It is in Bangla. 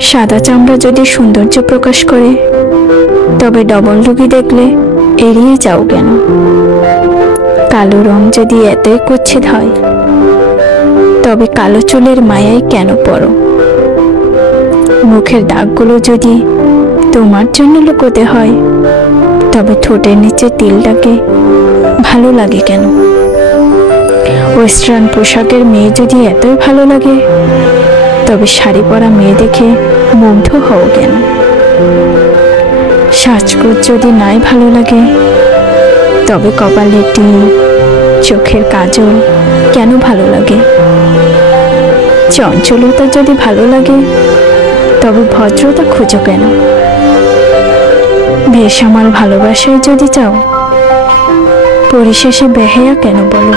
সাদা চামড়া যদি সৌন্দর্য প্রকাশ করে, তবে ডবল রুগী দেখলে এড়িয়ে যাও কেন? কালো রং যদি এতই কুৎসিত হয়, তবে কালো চুলের মায়ায় কেন পড়ো? মুখের দাগগুলো যদি তোমার জন্য লুকোতে হয়, তবে ঠোঁটের নিচে তিলটাকে ভালো লাগে কেন? ওয়েস্টার্ন পোশাকের মেয়ে যদি এতই ভালো লাগে, তবে শাড়ি পরা মেয়ে দেখে মুগ্ধ হও কেন? সাজগোজ যদি নাই ভালো লাগে, তবে কপালে টিপ, চোখের কাজল কেন ভালো লাগে? চঞ্চলতা যদি ভালো লাগে, তবে ভদ্রতা খুঁজো কেন? বেসামাল ভালোবাসায় যদি চাও, পরিশেষে বেহায়া কেন বলো?